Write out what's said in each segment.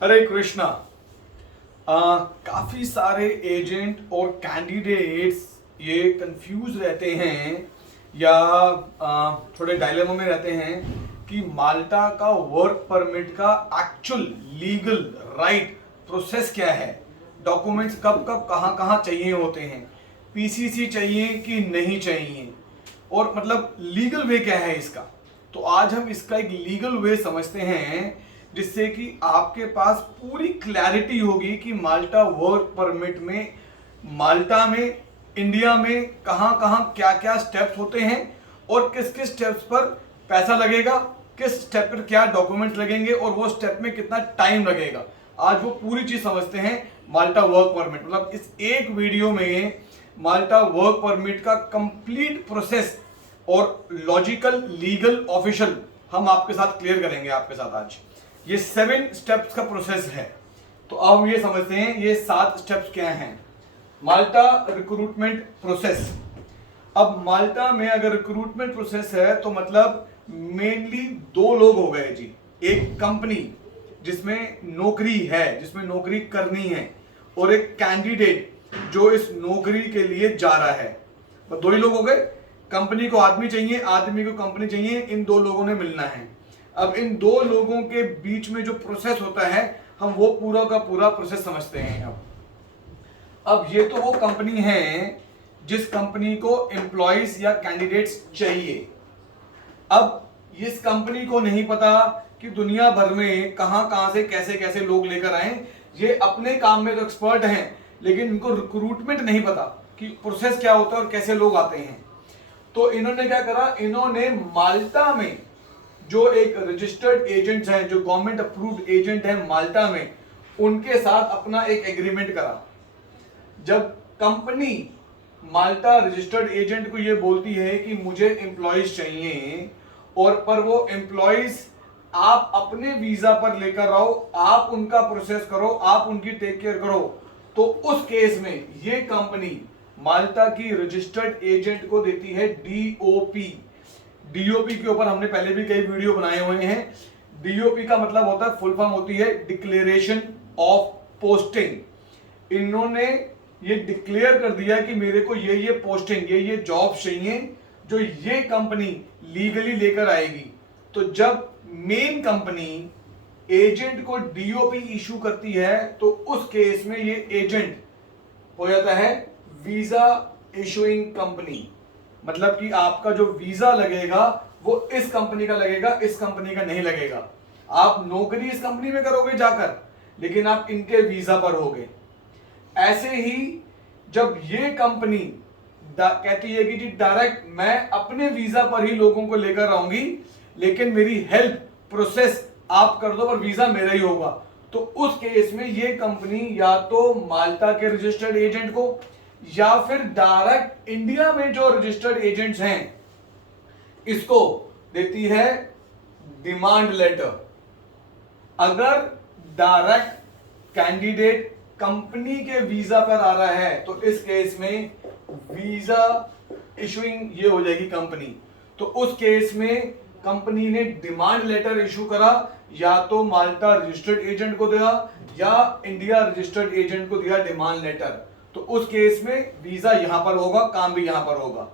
हरे कृष्णा। काफी सारे एजेंट और कैंडिडेट्स ये कंफ्यूज रहते हैं या थोड़े डायलेमा में रहते हैं कि माल्टा का वर्क परमिट का एक्चुअल लीगल राइट प्रोसेस क्या है, डॉक्यूमेंट्स कब कब कहाँ कहाँ चाहिए होते हैं, पीसीसी चाहिए कि नहीं चाहिए, और मतलब लीगल वे क्या है इसका। तो आज हम इसका एक लीगल वे समझते हैं जिससे कि आपके पास पूरी क्लैरिटी होगी कि माल्टा वर्क परमिट में, माल्टा में, इंडिया में कहां कहां क्या क्या स्टेप्स होते हैं और किस किस स्टेप्स पर पैसा लगेगा, किस स्टेप पर क्या डॉक्यूमेंट्स लगेंगे और वो स्टेप में कितना टाइम लगेगा। आज वो पूरी चीज समझते हैं माल्टा वर्क परमिट। मतलब इस एक वीडियो में माल्टा वर्क परमिट का कंप्लीट प्रोसेस और लॉजिकल लीगल ऑफिशियल हम आपके साथ क्लियर करेंगे। आपके साथ आज ये 7 स्टेप्स का प्रोसेस है। तो अब हम ये समझते हैं ये 7 स्टेप्स क्या हैं। माल्टा रिक्रूटमेंट प्रोसेस। अब माल्टा में अगर रिक्रूटमेंट प्रोसेस है तो मतलब मेनली 2 लोग हो गए जी। एक कंपनी जिसमें नौकरी है, जिसमें नौकरी करनी है, और एक कैंडिडेट जो इस नौकरी के लिए जा रहा है। तो 2 ही लोग हो गए। कंपनी को आदमी चाहिए, आदमी को कंपनी चाहिए, इन 2 लोगों ने मिलना है। अब इन 2 लोगों के बीच में जो प्रोसेस होता है हम वो पूरा का पूरा प्रोसेस समझते हैं। अब ये तो वो कंपनी है जिस कंपनी को एम्प्लॉइज या कैंडिडेट्स चाहिए। अब इस कंपनी को नहीं पता कि दुनिया भर में कहां कहां से कैसे कैसे लोग लेकर आए। ये अपने काम में तो एक्सपर्ट हैं लेकिन इनको रिक्रूटमेंट नहीं पता कि प्रोसेस क्या होता है और कैसे लोग आते हैं। तो इन्होंने क्या करा, इन्होंने माल्टा में जो एक रजिस्टर्ड एजेंट्स हैं, जो गवर्नमेंट अप्रूव्ड एजेंट है माल्टा में, उनके साथ अपना एक एग्रीमेंट करा। जब कंपनी माल्टा रजिस्टर्ड एजेंट को ये बोलती है कि मुझे एम्प्लॉइज चाहिए और पर वो एम्प्लॉइज आप अपने वीजा पर लेकर आओ, आप उनका प्रोसेस करो, आप उनकी टेक केयर करो, तो उस केस में ये कंपनी माल्टा की रजिस्टर्ड एजेंट को देती है डीओपी। डीओपी के ऊपर हमने पहले भी कई वीडियो बनाए हुए हैं। डीओपी का मतलब होता है, फुल फॉर्म होती है डिक्लेरेशन ऑफ पोस्टिंग। इन्होंने ये डिक्लेयर कर दिया कि मेरे को ये पोस्टिंग, ये जॉब चाहिए जो ये कंपनी लीगली लेकर आएगी। तो जब मेन कंपनी एजेंट को डीओपी इशू करती है तो उस केस में ये एजेंट हो जाता है वीजा इशूइंग कंपनी। मतलब कि आपका जो वीजा लगेगा वो इस कंपनी का लगेगा, इस कंपनी का नहीं लगेगा। आप नौकरी इस कंपनी में करोगे जाकर, लेकिन आप इनके वीजा पर होगे। ऐसे ही जब ये कंपनी कहती है कि जी डायरेक्ट मैं अपने वीजा पर ही लोगों को लेकर आऊंगी, लेकिन मेरी हेल्प प्रोसेस आप कर दो पर वीजा मेरा ही होगा, तो उस केस में ये कंपनी या तो माल्टा के रजिस्टर्ड एजेंट को या फिर डायरेक्ट इंडिया में जो रजिस्टर्ड एजेंट्स हैं इसको देती है डिमांड लेटर। अगर डायरेक्ट कैंडिडेट कंपनी के वीजा पर आ रहा है तो इस केस में वीजा इशूइंग ये हो जाएगी कंपनी। तो उस केस में कंपनी ने डिमांड लेटर इशू करा, या तो माल्टा रजिस्टर्ड एजेंट को दिया या इंडिया रजिस्टर्ड एजेंट को दिया डिमांड लेटर। तो उस केस में वीजा यहां पर होगा, काम भी यहां पर होगा।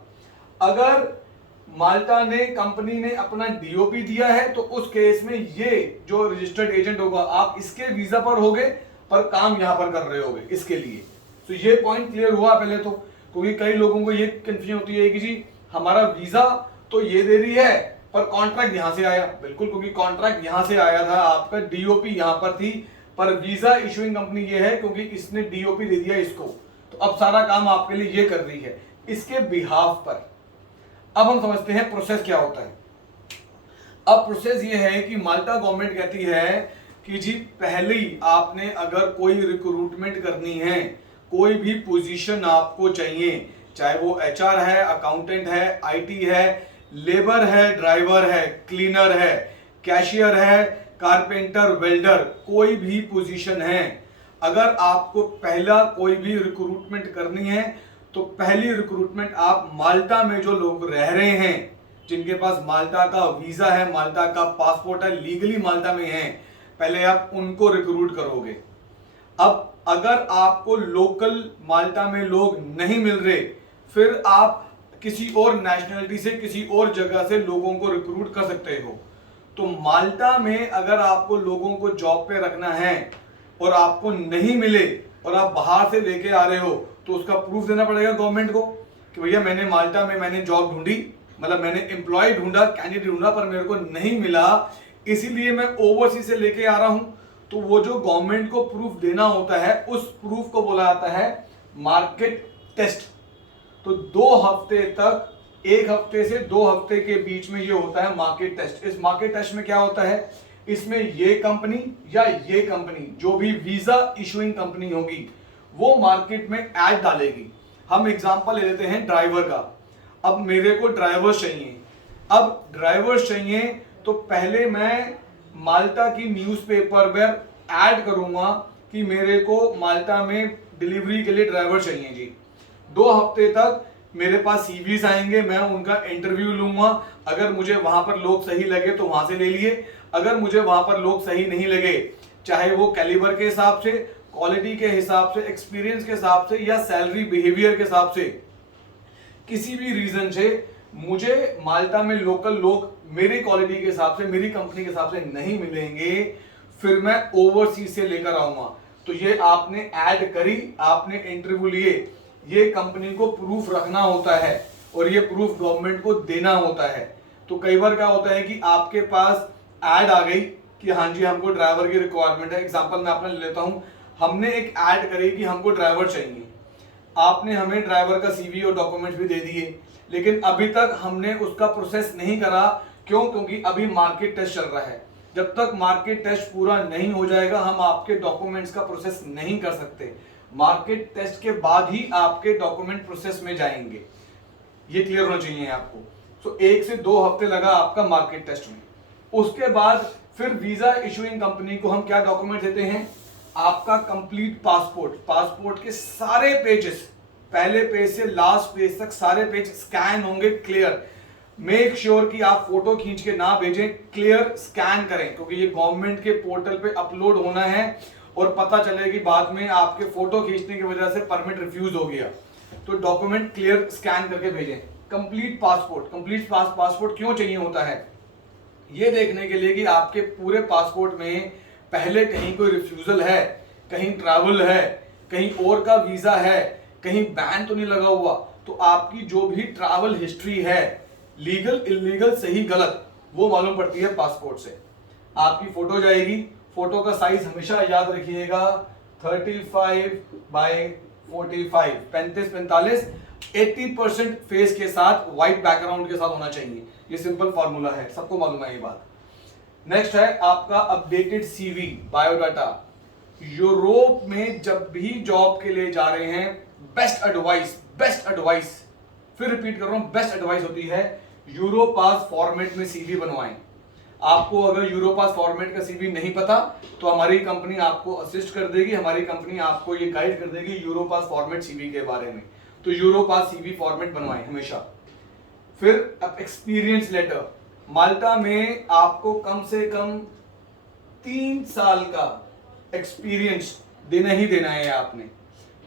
अगर माल्टा ने, कंपनी ने अपना डीओपी दिया है तो उस केस में ये जो रजिस्टर्ड एजेंट होगा आप इसके वीजा पर होगे पर काम यहां पर कर रहे होगे इसके लिए। तो ये पॉइंट क्लियर हुआ पहले तो, क्योंकि कई लोगों को ये कंफ्यूजन होती है कि जी हमारा वीजा तो ये दे रही है पर कॉन्ट्रैक्ट यहां से आया। बिल्कुल, क्योंकि कॉन्ट्रैक्ट यहां से आया था, आपका डीओपी यहां पर थी, पर वीजा इशूइंग कंपनी ये है क्योंकि इसने डीओपी दे दिया इसको। तो अब सारा काम आपके लिए ये कर रही है इसके बिहाफ पर। अब हम समझते हैं प्रोसेस क्या होता है। अब प्रोसेस ये है कि माल्टा गवर्नमेंट कहती है कि जी पहले ही आपने अगर कोई रिक्रूटमेंट करनी है, कोई भी पोजीशन आपको चाहिए, चाहे वो एचआर है, अकाउंटेंट है, आईटी है, लेबर है, ड्राइवर है, क्लीनर है, कैशियर है, कारपेंटर, वेल्डर, कोई भी पोजीशन है, अगर आपको पहला कोई भी रिक्रूटमेंट करनी है तो पहली रिक्रूटमेंट आप माल्टा में जो लोग रह रहे हैं, जिनके पास माल्टा का वीजा है, माल्टा का पासपोर्ट है, लीगली माल्टा में है, पहले आप उनको रिक्रूट करोगे। अब अगर आपको लोकल माल्टा में लोग नहीं मिल रहे, फिर आप किसी और नेशनलिटी से, किसी और जगह से लोगों को रिक्रूट कर सकते हो। तो माल्टा में अगर आपको लोगों को जॉब पे रखना है और आपको नहीं मिले और आप बाहर से लेके आ रहे हो, तो उसका प्रूफ देना पड़ेगा गवर्नमेंट को कि भैया मैंने माल्टा में मैंने जॉब ढूंढी, मतलब मैंने एम्प्लॉय ढूंढा, कैंडिडेट ढूंढा, पर मेरे को नहीं मिला, इसीलिए मैं ओवरसीज से लेके आ रहा हूं। तो वो जो गवर्नमेंट को प्रूफ देना होता है, उस प्रूफ को बोला जाता है मार्केट टेस्ट। तो 2 हफ्ते तक, 1 हफ्ते से 2 हफ्ते के बीच में ये होता है मार्केट टेस्ट। इस मार्केट टेस्ट में क्या होता है, इसमें ये कंपनी या ये कंपनी, जो भी वीजा इशुइंग कंपनी होगी, वो मार्केट में ऐड डालेगी। हम एग्जांपल ले लेते हैं ड्राइवर का। अब मेरे को ड्राइवर चाहिए, अब ड्राइवर चाहिए तो पहले मैं माल्टा की न्यूज़पेपर पर ऐड करूंगा कि मेरे को माल्टा में डिलीवरी के लिए ड्राइवर चाहिए जी। 2 हफ्ते तक मेरे पास सीवीज आएंगे, मैं उनका इंटरव्यू लूंगा। अगर मुझे वहां पर लोग सही लगे तो वहां से ले लिए, अगर मुझे वहां पर लोग सही नहीं लगे, चाहे वो कैलिबर के हिसाब से, क्वालिटी के हिसाब से, एक्सपीरियंस के हिसाब से या सैलरी बिहेवियर के हिसाब से, किसी भी रीजन से मुझे माल्टा में लोकल लोग मेरी क्वालिटी के हिसाब से, मेरी कंपनी के हिसाब से नहीं मिलेंगे, फिर मैं ओवरसीज से लेकर आऊंगा। तो ये आपने ऐड करी, आपने इंटरव्यू लिए, ये कंपनी को प्रूफ रखना होता है और ये प्रूफ गवर्नमेंट को देना होता है। तो कई बार क्या होता है कि आपके पास ऐड आ गई कि हाँ जी हमको ड्राइवर की रिक्वायरमेंट है। एग्जांपल मैं अपना ले लेता हूं, हमने एक ऐड करी कि हमको ड्राइवर चाहिए, आपने हमें ड्राइवर का सीवी और डॉक्यूमेंट्स भी दे दिए, लेकिन अभी तक हमने उसका प्रोसेस नहीं करा। क्यों? क्योंकि अभी मार्केट टेस्ट चल रहा है। जब तक मार्केट टेस्ट पूरा नहीं हो जाएगा, हम आपके डॉक्यूमेंट्स का प्रोसेस नहीं कर सकते। मार्केट टेस्ट के बाद ही आपके डॉक्यूमेंट प्रोसेस में जाएंगे। ये क्लियर होना चाहिए आपको। तो 1 से 2 हफ्ते लगा आपका मार्केट टेस्ट में। उसके बाद फिर वीजा इशुइंग कंपनी को हम क्या डॉक्यूमेंट देते हैं, आपका कंप्लीट पासपोर्ट, पासपोर्ट के सारे पेजेस, पहले पेज से लास्ट पेज तक सारे पेज स्कैन होंगे क्लियर। मेक श्योर कि आप फोटो खींच के ना भेजें, क्लियर स्कैन करें, क्योंकि ये गवर्नमेंट के पोर्टल पे अपलोड होना है और पता चले कि बाद में आपके फोटो खींचने की वजह से परमिट रिफ्यूज हो गया। तो डॉक्यूमेंट क्लियर स्कैन करके भेजें। कंप्लीट पासपोर्ट, कंप्लीट पासपोर्ट क्यों चाहिए होता है, ये देखने के लिए कि आपके पूरे पासपोर्ट में पहले कहीं कोई रिफ्यूजल है, कहीं ट्रैवल है, कहीं और का वीजा है, कहीं बैन तो नहीं लगा हुआ। तो आपकी जो भी ट्रैवल हिस्ट्री है, लीगल इलीगल सही गलत, वो मालूम पड़ती है पासपोर्ट से। आपकी फोटो जाएगी, फोटो का साइज हमेशा याद रखिएगा 35 बाय 45, 35-45, 80% फेस के साथ व्हाइट बैकग्राउंड के साथ होना चाहिए। ये सिंपल फॉर्मूला है, सबको मालूम है ये बात। नेक्स्ट है आपका अपडेटेड सीवी, बायोडाटा। यूरोप में जब भी जॉब के लिए जा रहे हैं, बेस्ट एडवाइस, फिर रिपीट कर रहा हूं, बेस्ट एडवाइस होती है यूरोपास फॉर्मेट में सीवी बनवाएं। आपको अगर यूरोपास फॉर्मेट का सीवी नहीं पता तो हमारी कंपनी आपको असिस्ट कर देगी, हमारी कंपनी आपको ये गाइड कर देगी यूरोपास फॉर्मेट सीवी के बारे में। तो यूरोपास सीवी फॉर्मेट बनवाएं हमेशा। फिर अब एक्सपीरियंस लेटर, माल्टा में आपको कम से कम 3 साल का एक्सपीरियंस देना ही देना है आपने।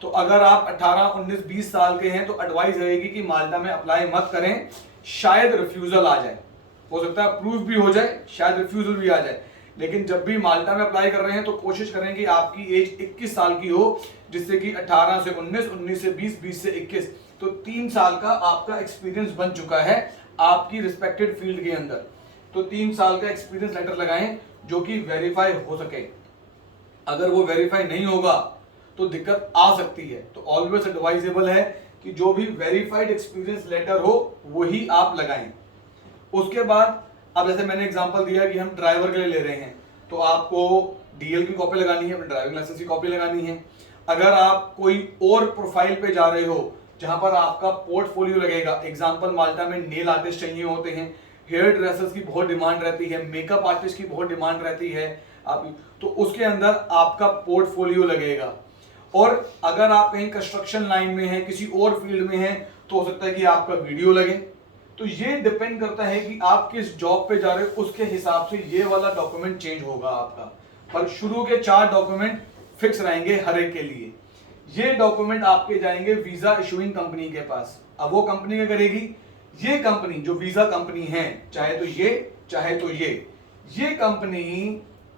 तो अगर आप 18, 19, 20 साल के हैं तो एडवाइस रहेगी कि माल्टा में अप्लाई मत करें, शायद रिफ्यूजल आ जाए, हो सकता है अप्रूव भी हो जाए, शायद रिफ्यूजल भी आ जाए। लेकिन जब भी माल्टा में अप्लाई कर रहे हैं तो कोशिश करें कि आपकी एज 21 साल की हो, जिससे कि 18 से 19, 19 से 20, 20 से 21, तो 3 साल का आपका एक्सपीरियंस बन चुका है आपकी रिस्पेक्टेड फील्ड के अंदर। तो 3 साल का एक्सपीरियंस लेटर लगाएं जो कि वेरीफाई हो सके। अगर वो वेरीफाई नहीं होगा तो दिक्कत आ सकती है। तो ऑलवेज एडवाइजेबल है कि जो भी वेरीफाइड एक्सपीरियंस लेटर हो वही आप लगाएं। उसके बाद अब जैसे मैंने एग्जांपल दिया कि हम ड्राइवर के लिए ले रहे हैं, तो आपको डीएल की कॉपी लगानी है, अपने ड्राइविंग लाइसेंस की कॉपी लगानी है। अगर आप कोई और प्रोफाइल पे जा रहे हो जहां पर आपका पोर्टफोलियो लगेगा, एग्जांपल माल्टा में नेल आर्टिस्ट चाहिए होते हैं, हेयर ड्रेसर्स की बहुत डिमांड रहती है, मेकअप आर्टिस्ट की बहुत डिमांड रहती है आप, तो उसके अंदर आपका पोर्टफोलियो लगेगा। और अगर आप कहीं कंस्ट्रक्शन लाइन में हैं, किसी और फील्ड में हैं, तो हो सकता है कि आपका वीडियो लगे। तो ये डिपेंड करता है कि आप किस जॉब पे जा रहे हो, उसके हिसाब से ये वाला डॉक्यूमेंट चेंज होगा आपका। पर शुरू के 4 डॉक्यूमेंट फिक्स रहेंगे हर एक के लिए। ये डॉक्यूमेंट आपके जाएंगे वीजा इशूइंग कंपनी के पास। अब वो कंपनी क्या करेगी, ये कंपनी जो वीजा कंपनी है, चाहे तो ये कंपनी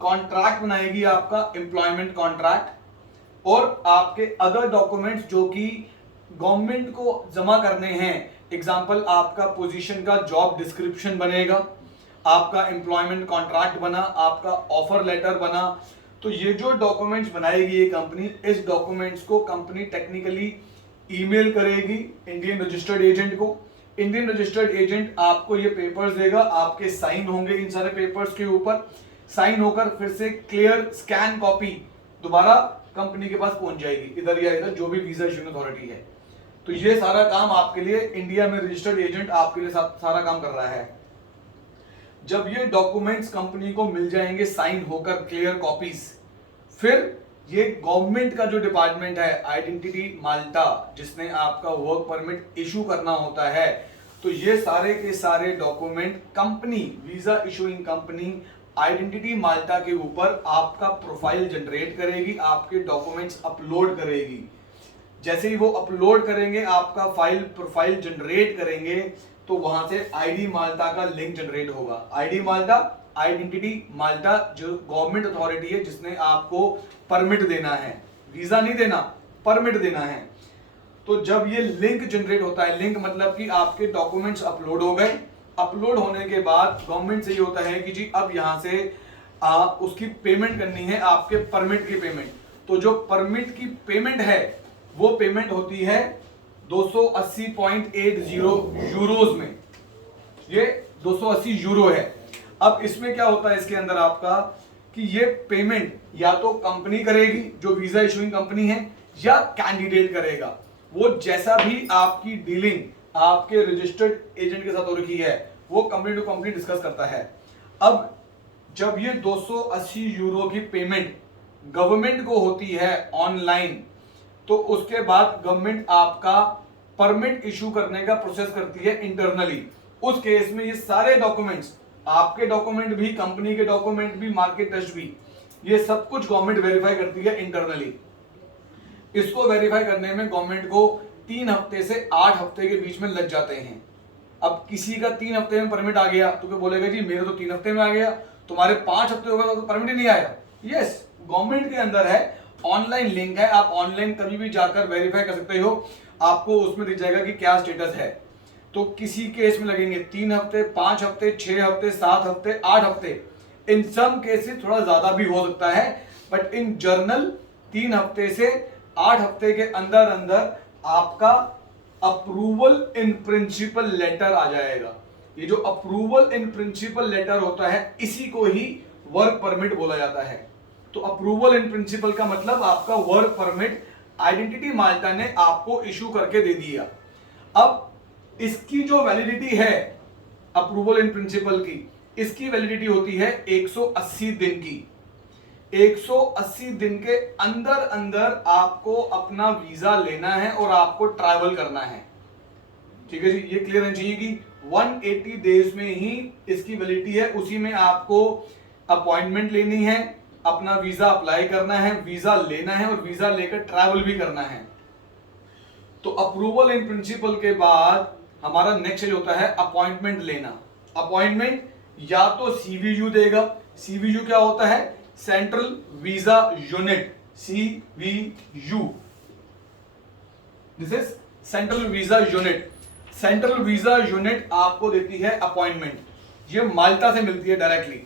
कॉन्ट्रैक्ट बनाएगी आपका एम्प्लॉयमेंट कॉन्ट्रैक्ट, और आपके अदर डॉक्यूमेंट्स जो कि गवर्नमेंट को जमा करने हैं, एग्जांपल आपका पोजीशन का जॉब डिस्क्रिप्शन बनेगा, आपका एम्प्लॉयमेंट कॉन्ट्रैक्ट बना, आपका ऑफर लेटर बना, तो ये जो डॉक्यूमेंट्स बनाएगी ये कंपनी, इस डॉक्यूमेंट्स को कंपनी टेक्निकली ईमेल करेगी इंडियन रजिस्टर्ड एजेंट को। इंडियन रजिस्टर्ड एजेंट आपको ये पेपर्स देगा, आपके साइन होंगे इन सारे पेपर्स के ऊपर, साइन होकर फिर से क्लियर स्कैन कॉपी दोबारा कंपनी के पास पहुंच जाएगी, इधर या इधर जो भी वीजा इशूइंग अथॉरिटी है। तो ये सारा काम आपके लिए इंडिया में रजिस्टर्ड एजेंट आपके लिए सारा काम कर रहा है। जब ये डॉक्यूमेंट्स कंपनी को मिल जाएंगे साइन होकर क्लियर कॉपीज, फिर ये गवर्नमेंट का जो डिपार्टमेंट है आइडेंटिटी माल्टा, जिसने आपका वर्क परमिट इशू करना होता है, तो ये सारे के सारे document company, visa issuing company identity Malta के ऊपर आपका प्रोफाइल जनरेट करेगी, आपके डॉक्यूमेंट्स अपलोड करेगी। जैसे ही वो अपलोड करेंगे, आपका प्रोफाइल जनरेट करेंगे, तो वहां से आईडी माल्टा का लिंक जनरेट होगा। आईडी माल्टा, आइडेंटिटी माल्टा जो गवर्नमेंट अथॉरिटी है जिसने आपको परमिट देना है, वीजा नहीं देना, परमिट देना है। तो जब ये लिंक जनरेट होता है, लिंक मतलब कि आपके डॉक्यूमेंट्स अपलोड हो गए, अपलोड होने के बाद गवर्नमेंट से ये होता है कि जी अब यहां से उसकी पेमेंट करनी है, आपके परमिट की पेमेंट। तो जो परमिट की पेमेंट है वो पेमेंट होती है 280.80 यूरोज में, ये 280 यूरो है। अब इसमें क्या होता है इसके अंदर आपका कि ये पेमेंट या तो कंपनी करेगी जो वीजा इशूइंग कंपनी है, या कैंडिडेट करेगा। वो जैसा भी आपकी डीलिंग आपके रजिस्टर्ड एजेंट के साथ हो रखी है वो कंपनी टू कंपनी डिस्कस करता है। अब जब ये 280 यूरो की पेमेंट गवर्नमेंट को होती है ऑनलाइन, तो उसके बाद गवर्नमेंट आपका परमिट इशू करने का प्रोसेस करती है इंटरनली। उस केस में ये सारे डॉक्यूमेंट्स, आपके डॉक्यूमेंट भी, कंपनी के डॉक्यूमेंट भी, मार्केट टेस्ट भी, ये सब कुछ गवर्नमेंट वेरीफाई करती है इंटरनली। इसको वेरीफाई करने में गवर्नमेंट को 3 हफ्ते से 8 हफ्ते के बीच में लग जाते हैं। अब किसी का 3 हफ्ते में परमिट आ गया तो क्या बोलेगा जी मेरे तो 3 हफ्ते में आ गया, तुम्हारे 5 हफ्ते हो गए तो परमिट ही नहीं आया। यस, गवर्नमेंट के अंदर है, ऑनलाइन लिंक है, आप ऑनलाइन कभी भी जाकर वेरीफाई कर सकते हो, आपको उसमें दिख जाएगा कि क्या स्टेटस है। तो किसी केस में लगेंगे 3 हफ्ते, 5 हफ्ते, 6 हफ्ते, 7 हफ्ते, 8 हफ्ते। इन सम केसेस थोड़ा ज्यादा भी हो सकता है, बट इन जर्नल 3 हफ्ते से 8 हफ्ते के अंदर अंदर आपका अप्रूवल इन प्रिंसिपल लेटर आ जाएगा। ये जो अप्रूवल इन प्रिंसिपल लेटर होता है इसी को ही वर्क परमिट बोला जाता है। तो अप्रूवल इन प्रिंसिपल का मतलब आपका वर्क परमिट आइडेंटिटी माल्टा ने आपको इशू करके दे दिया। अब इसकी जो वैलिडिटी है अप्रूवल इन प्रिंसिपल की, इसकी वैलिडिटी होती है 180 दिन की। 180 दिन के अंदर अंदर आपको अपना वीजा लेना है और आपको ट्रैवल करना है। ठीक है जी, ये क्लियर होना चाहिए कि 180 डेज में ही इसकी वैलिडिटी है, उसी में आपको अपॉइंटमेंट लेनी है, अपना वीजा अप्लाई करना है, वीजा लेना है और वीजा लेकर ट्रैवल भी करना है। तो अप्रूवल इन प्रिंसिपल के बाद हमारा नेक्स्ट स्टेज होता है अपॉइंटमेंट लेना। अपॉइंटमेंट या तो सीवीयू देगा। सीवीयू क्या होता है? Central visa unit, CVU, this is central visa unit. सेंट्रल वीजा यूनिट आपको देती है अपॉइंटमेंट, ये माल्टा से मिलती है डायरेक्टली।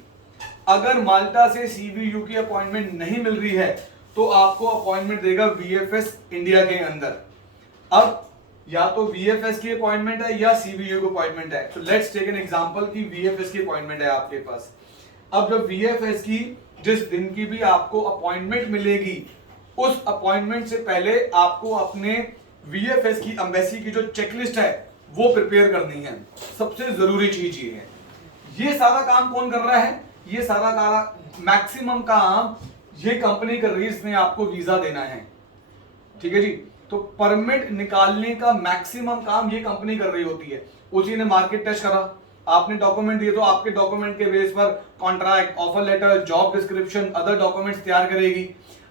अगर माल्टा से सीवीयू की अपॉइंटमेंट नहीं मिल रही है तो आपको अपॉइंटमेंट देगा वीएफएस इंडिया के अंदर। अब या तो वीएफएस की अपॉइंटमेंट है या सीवीयू की अपॉइंटमेंट है। तो लेट्स टेक एन एग्जांपल कि वीएफएस की अपॉइंटमेंट है आपके पास। अब जब वीएफएस की जिस दिन की भी आपको अपॉइंटमेंट मिलेगी, उस अपॉइंटमेंट से पहले आपको अपने वीएफएस की एम्बेसी की जो चेकलिस्ट है वो प्रिपेयर करनी है। सबसे जरूरी चीज ये है। ये सारा काम कौन कर रहा है? ये सारा मैक्सिमम काम ये कंपनी कर रही है जिसने आपको वीजा देना है। ठीक है जी, तो परमिट निकालने का मैक्सिमम काम ये कंपनी कर रही होती है। उसी ने मार्केट टेस्ट करा, आपने डॉक्यूमेंट दिए तो आपके डॉक्यूमेंट के बेस पर contract, offer letter, job description, other documents तैयार करेगी।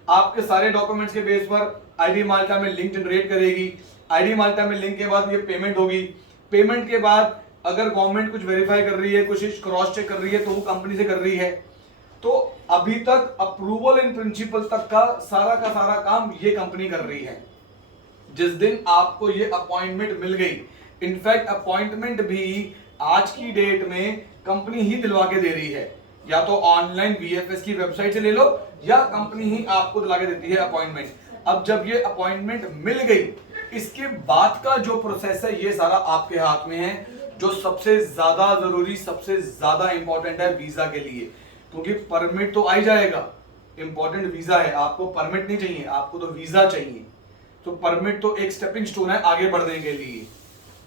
आपके सारे डॉक्यूमेंट्स के बेस पर आईडी माल्टा में लिंक जनरेट करेगी। आईडी माल्टा में लिंक के बाद ये पेमेंट होगी। पेमेंट के बाद अगर गवर्नमेंट कुछ वेरीफाई कर रही है, कुछ क्रॉस चेक कर रही है, तो वो कंपनी से कर रही है। तो अभी तक अप्रूवल इन प्रिंसिपल तक का सारा काम ये कंपनी कर रही है। जिस दिन आपको ये अपॉइंटमेंट मिल गई, इनफैक्ट अपॉइंटमेंट भी आज की डेट में कंपनी ही दिलवा के दे रही है, या तो ऑनलाइन वीएफएस की वेबसाइट से ले लो या कंपनी ही आपको दिला के देती है अपॉइंटमेंट। अब जब ये अपॉइंटमेंट मिल गई, इसके बाद का जो प्रोसेस है ये सारा आपके हाथ में है। जो सबसे ज्यादा जरूरी, सबसे ज्यादा इंपॉर्टेंट है वीजा के लिए, क्योंकि परमिट तो आ ही जाएगा, इंपॉर्टेंट वीजा है। आपको परमिट नहीं चाहिए, आपको तो वीजा चाहिए। तो परमिट तो एक स्टेपिंग स्टोन है आगे बढ़ने के लिए।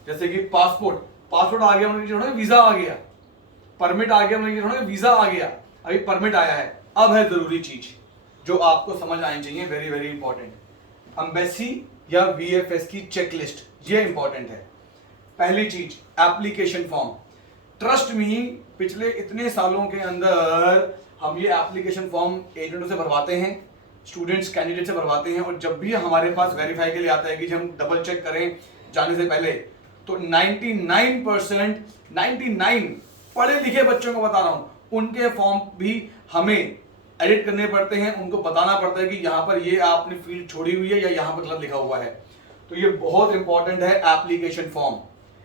जैसे कि पासपोर्ट आ गया, मतलब वीजा आ गया, परमिट आ गया, मतलब वीजा आ गया, अभी परमिट आया है। अब है जरूरी चीज जो आपको समझ आनी चाहिए, वेरी वेरी इंपॉर्टेंट, एम्बेसी या वीएफएस की चेकलिस्ट, ये इंपॉर्टेंट है। पहली चीज एप्लीकेशन फॉर्म। ट्रस्ट मी, पिछले इतने सालों के अंदर हम ये एप्लीकेशन फॉर्म एजेंटों से भरवाते हैं, स्टूडेंट्स कैंडिडेट से भरवाते हैं, और जब भी हमारे पास वेरीफाई के लिए आता है कि हम डबल चेक करें जाने से पहले, तो 99 पढ़े लिखे बच्चों को बता रहा हूं, उनके फॉर्म भी हमें एडिट करने पड़ते हैं। उनको बताना पड़ता है कि यहां पर ये आपने फील्ड छोड़ी हुई है या यहां पर गलत लिखा हुआ है। तो ये बहुत इंपॉर्टेंट है एप्लीकेशन फॉर्म।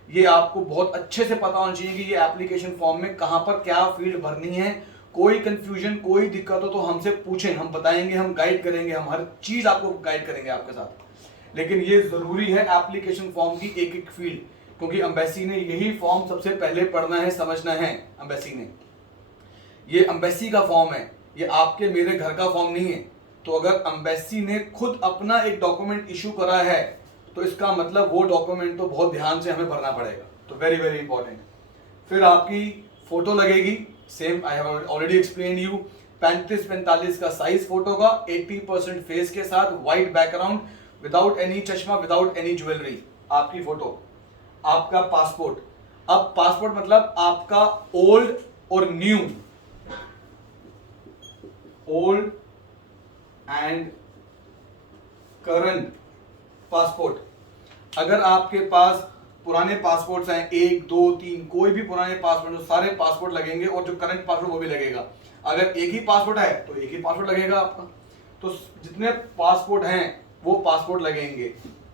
ये आपको बहुत अच्छे से पता होना चाहिए कि ये एप्लीकेशन फॉर्म में कहां पर क्या फील्ड भरनी है। कोई कंफ्यूजन, कोई दिक्कत हो तो हमसे पूछें, हम बताएंगे, हम गाइड करेंगे, हम हर चीज आपको गाइड करेंगे आपके साथ। लेकिन ये जरूरी है एप्लीकेशन फॉर्म की एक एक फील्ड, क्योंकि एम्बेसी ने यही फॉर्म सबसे पहले पढ़ना है, समझना है। एम्बेसी ने, ये एम्बेसी का फॉर्म है, ये आपके मेरे घर का फॉर्म नहीं है। तो अगर एम्बेसी ने खुद अपना एक डॉक्यूमेंट इशू करा है, तो इसका मतलब वो डॉक्यूमेंट तो बहुत ध्यान से हमें भरना पड़ेगा। तो वेरी वेरी इंपॉर्टेंट। फिर आपकी फोटो लगेगी, same I have already explain you. 35-45 का साइज फोटो का, 80% फेस के साथ, व्हाइट बैकग्राउंड, विदाउट एनी चश्मा, विदाउट एनी ज्वेलरी, आपकी फोटो। आपका पासपोर्ट, अब पासपोर्ट मतलब आपका ओल्ड और new, old and current passport. अगर आपके पास पुराने पासपोर्ट्स हैं, 1, 2, 3, कोई भी पुराने पासपोर्ट, तो सारे पासपोर्ट लगेंगे, और जो करंट पासपोर्ट वो भी लगेगा। अगर एक ही पासपोर्ट है तो एक ही पासपोर्ट लगेगा आपका। तो जितने पासपोर्ट हैं वो पासपोर्ट लगेंगे।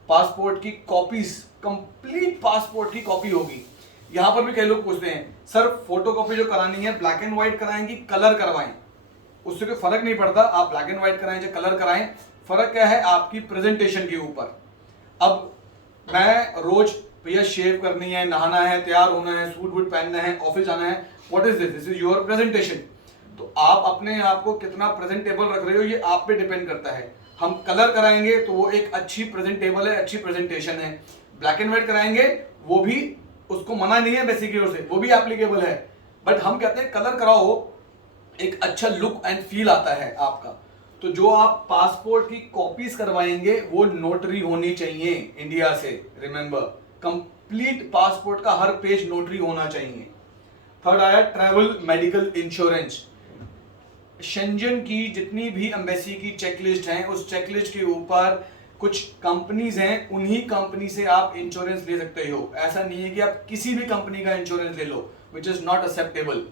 पासपोर्ट की कॉपीज, कंप्लीट पासपोर्ट की कॉपी होगी। यहां पर भी कई लोग पूछते हैं, सर फोटो कॉपी जो करानी है ब्लैक एंड व्हाइट कराएंगे, कलर करवाएं? उससे कोई फर्क नहीं पड़ता, आप ब्लैक एंड व्हाइट कराएं या कलर कराएं, फर्क क्या है आपकी प्रेजेंटेशन के ऊपर। अब मैं रोज भैया शेव करनी है, नहाना है, तैयार होना है, सूट वूट पहनना है, ऑफिस जाना है, what is this? This is your presentation. तो आप अपने आप को कितना प्रेजेंटेबल रख रहे हो ये आप पे डिपेंड करता है। हम कलर कराएंगे तो वो एक अच्छी प्रेजेंटेबल है, अच्छी प्रेजेंटेशन है। ब्लैक एंड व्हाइट कराएंगे वो भी, उसको मना नहीं है बेसिक की ओर से, वो भी एप्लीकेबल है। बट हम कहते हैं कलर कराओ, एक अच्छा लुक एंड फील आता है आपका। तो जो आप पासपोर्ट की कॉपीज करवाएंगे वो नोटरी होनी चाहिए इंडिया से, रिमेंबर, कंप्लीट पासपोर्ट का हर पेज नोटरी होना चाहिए। थर्ड आया ट्रैवल मेडिकल इंश्योरेंस। शेंजन की जितनी भी एम्बेसी की चेकलिस्ट है, उस चेकलिस्ट के ऊपर कुछ कंपनीज हैं, उन्हीं कंपनी से आप इंश्योरेंस ले सकते हो। ऐसा नहीं है कि आप किसी भी कंपनी का इंश्योरेंस ले लो, विच इज नॉट एक्सेप्टेबल।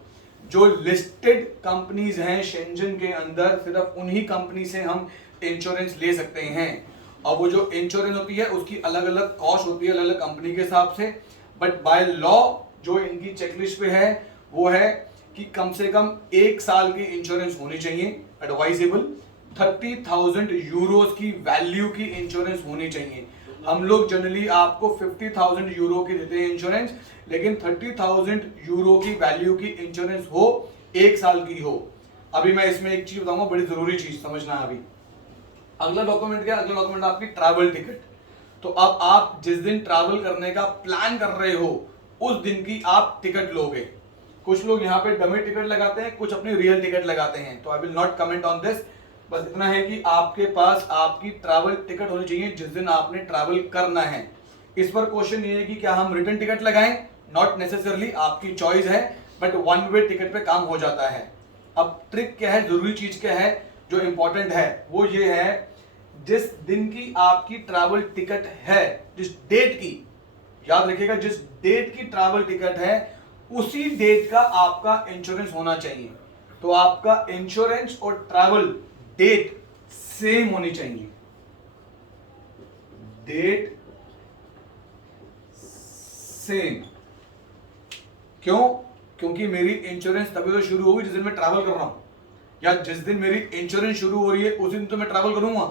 जो लिस्टेड कंपनीज हैं शेंजन के अंदर, सिर्फ उन्हीं कंपनी से हम इंश्योरेंस ले सकते हैं। और वो जो इंश्योरेंस होती है उसकी अलग अलग कॉस्ट होती है, अलग अलग कंपनी के हिसाब से। बट बाय लॉ जो इनकी चेकलिस्ट पे है वो है कि कम से कम 1 साल की इंश्योरेंस होनी चाहिए, एडवाइजेबल। 30,000 यूरोज की वैल्यू की इंश्योरेंस होनी चाहिए। हम लोग जनरली आपको 50,000 यूरो की देते हैं इंश्योरेंस, लेकिन 30,000 यूरो की वैल्यू की इंश्योरेंस हो, 1 साल की हो। अभी मैं इसमें एक चीज बताऊंगा, बड़ी जरूरी चीज समझना। अभी अगला डॉक्यूमेंट क्या? अगला डॉक्यूमेंट आपकी ट्रैवल टिकट। तो अब आप जिस दिन ट्रैवल करने का प्लान कर रहे हो उस दिन की आप टिकट लोगे। कुछ लोग यहाँ पे डमी टिकट लगाते हैं, कुछ अपनी रियल टिकट लगाते हैं, तो I will not comment on this. बस इतना है कि आपके पास आपकी ट्रैवल टिकट होनी चाहिए जिस दिन आपने ट्रैवल करना है। इस पर क्वेश्चन ये है कि क्या हम रिटर्न टिकट लगाएं? नॉट नेसेसरली आपकी चॉइस है, बट वन वे टिकट पे काम हो जाता है। अब ट्रिक क्या है, जरूरी चीज क्या है जो इंपॉर्टेंट है, वो ये है जिस दिन की आपकी ट्रैवल टिकट है, जिस डेट की, याद रखिएगा जिस डेट की ट्रैवल टिकट है उसी डेट का आपका इंश्योरेंस होना चाहिए। तो आपका इंश्योरेंस और ट्रैवल डेट सेम होनी चाहिए, डेट सेम। क्यों? क्योंकि मेरी इंश्योरेंस तभी तो शुरू होगी जिस दिन मैं ट्रैवल कर रहा हूं, या जिस दिन मेरी इंश्योरेंस शुरू हो रही है उस दिन तो मैं ट्रैवल करूंगा,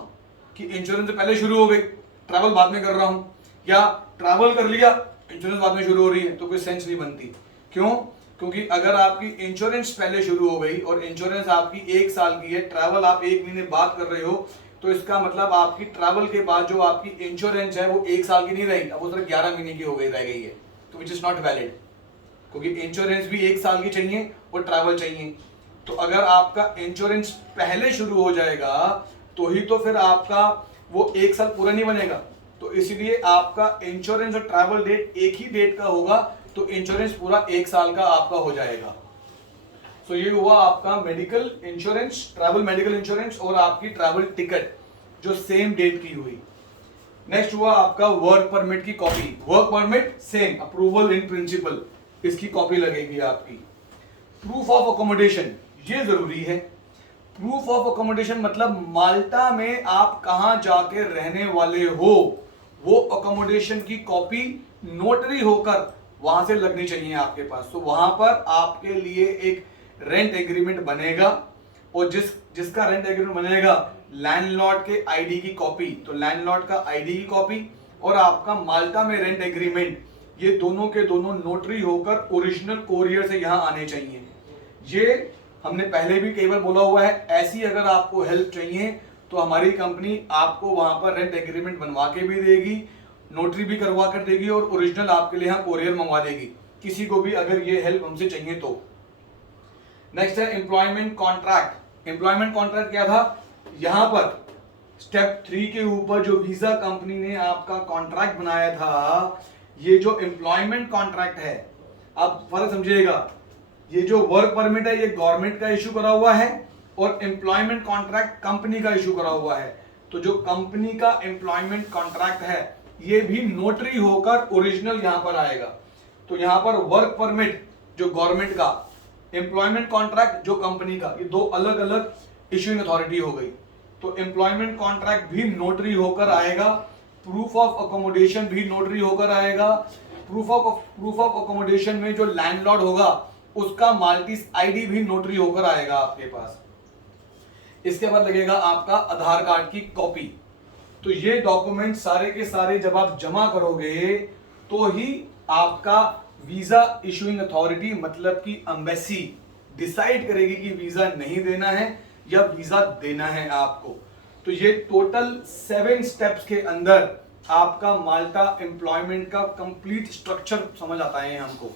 कि इंश्योरेंस पहले शुरू हो गई ट्रैवल बाद में कर रहा हूं, या ट्रैवल कर लिया इंश्योरेंस बाद में शुरू हो रही है, तो कोई सेंस नहीं बनती। क्यों? क्योंकि अगर आपकी इंश्योरेंस पहले शुरू हो गई और इंश्योरेंस आपकी 1 साल की है, ट्रैवल आप 1 महीने बाद कर रहे हो, तो इसका मतलब आपकी ट्रैवल के बाद जो आपकी इंश्योरेंस है वो 1 साल की नहीं रही, अब वो सिर्फ 11 महीने की हो गई, रह गई है, तो विच इज नॉट वैलिड, क्योंकि इंश्योरेंस भी 1 साल की चाहिए और ट्रैवल चाहिए। तो अगर आपका इंश्योरेंस पहले शुरू हो जाएगा तो ही तो फिर आपका वो 1 साल पूरा नहीं बनेगा। तो इसलिए आपका इंश्योरेंस और ट्रैवल डेट एक ही डेट का होगा, तो इंश्योरेंस पूरा 1 साल का आपका हो जाएगा। सो ये हुआ आपका medical insurance, travel medical insurance और आपकी ट्रैवल टिकट जो सेम डेट की हुई। नेक्स्ट हुआ आपका वर्क परमिट की copy. Work permit same, approval in principle, इसकी कॉपी लगेगी आपकी। प्रूफ ऑफ अकोमोडेशन, ये जरूरी है। प्रूफ ऑफ अकोमोडेशन मतलब माल्टा में आप कहां जाके रहने वाले हो, वो अकोमोडेशन की कॉपी नोटरी होकर वहां से लगनी चाहिए आपके पास। तो वहां पर आपके लिए एक रेंट एग्रीमेंट बनेगा, और जिसका रेंट एग्रीमेंट बनेगा लैंडलॉर्ड के आईडी की कॉपी, तो लैंडलॉर्ड का आईडी की कॉपी और आपका माल्टा में रेंट एग्रीमेंट, ये दोनों के दोनों नोटरी होकर ओरिजिनल कोरियर से यहां आने चाहिए। ये हमने पहले भी कई बार बोला हुआ है, ऐसी अगर आपको हेल्प चाहिए तो हमारी कंपनी आपको वहां पर रेंट एग्रीमेंट बनवा के भी देगी, नोटरी भी करवा कर देगी और ओरिजिनल आपके लिए यहाँ कोरियर मंगवा देगी, किसी को भी अगर ये हेल्प हमसे चाहिए तो। नेक्स्ट है एम्प्लॉयमेंट कॉन्ट्रैक्ट। एम्प्लॉयमेंट कॉन्ट्रैक्ट क्या था, यहां पर स्टेप 3 के ऊपर जो वीजा कंपनी ने आपका कॉन्ट्रैक्ट बनाया था, ये जो एम्प्लॉयमेंट कॉन्ट्रैक्ट है, आप फर्क समझिएगा, ये जो वर्क परमिट है ये गवर्नमेंट का इशू करा हुआ है और एम्प्लॉयमेंट कॉन्ट्रैक्ट कंपनी का इशू करा हुआ है। तो जो कंपनी का एम्प्लॉयमेंट कॉन्ट्रैक्ट है ये भी नोटरी होकर ओरिजिनल यहां पर आएगा। तो यहां पर वर्क परमिट जो गवर्नमेंट का, एम्प्लॉयमेंट कॉन्ट्रैक्ट जो कंपनी का, ये 2 अलग अलग इशूइंग अथॉरिटी हो गई। तो एम्प्लॉयमेंट कॉन्ट्रैक्ट भी नोटरी होकर आएगा, प्रूफ ऑफ अकोमोडेशन भी नोटरी होकर आएगा। प्रूफ ऑफ अकोमोडेशन में जो लैंडलॉर्ड होगा उसका माल्टीज आईडी भी नोटरी होकर आएगा आपके पास। इसके बाद लगेगा आपका आधार कार्ड की कॉपी। तो ये डॉक्यूमेंट सारे के सारे जब आप जमा करोगे तो ही आपका वीजा इशूइंग अथॉरिटी मतलब कि एम्बेसी डिसाइड करेगी कि वीजा नहीं देना है या वीजा देना है आपको। तो ये टोटल 7 स्टेप्स के अंदर आपका माल्टा एम्प्लॉयमेंट का कंप्लीट स्ट्रक्चर समझ आता है हमको।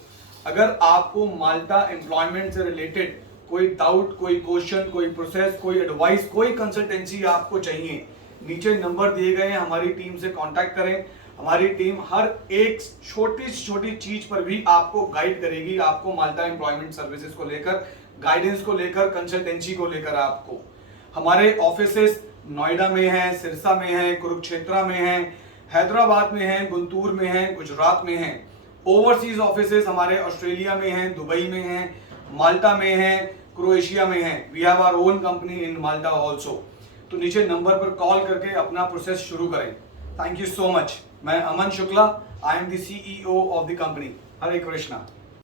अगर आपको माल्टा एम्प्लॉयमेंट से रिलेटेड कोई डाउट, कोई क्वेश्चन, कोई प्रोसेस, कोई एडवाइस, कोई कंसल्टेंसी आपको चाहिए, नीचे नंबर दिए गए हैं, हमारी टीम से कांटेक्ट करें। हमारी टीम हर एक छोटी से छोटी चीज पर भी आपको गाइड करेगी, आपको माल्टा एम्प्लॉयमेंट सर्विसेज को लेकर, गाइडेंस को लेकर, कंसल्टेंसी को लेकर। आपको हमारे ऑफिसेस नोएडा में है, सिरसा में है, कुरुक्षेत्र में है, हैदराबाद में है, गुंटूर में है, गुजरात में है। ओवरसीज ऑफिसेस हमारे ऑस्ट्रेलिया में हैं, दुबई में हैं, माल्टा में हैं, क्रोएशिया में हैं। We have our own company in Malta also. तो नीचे नंबर पर कॉल करके अपना प्रोसेस शुरू करें। Thank you so much. मैं Aman Shukla, I am the CEO of the company. Hare Krishna.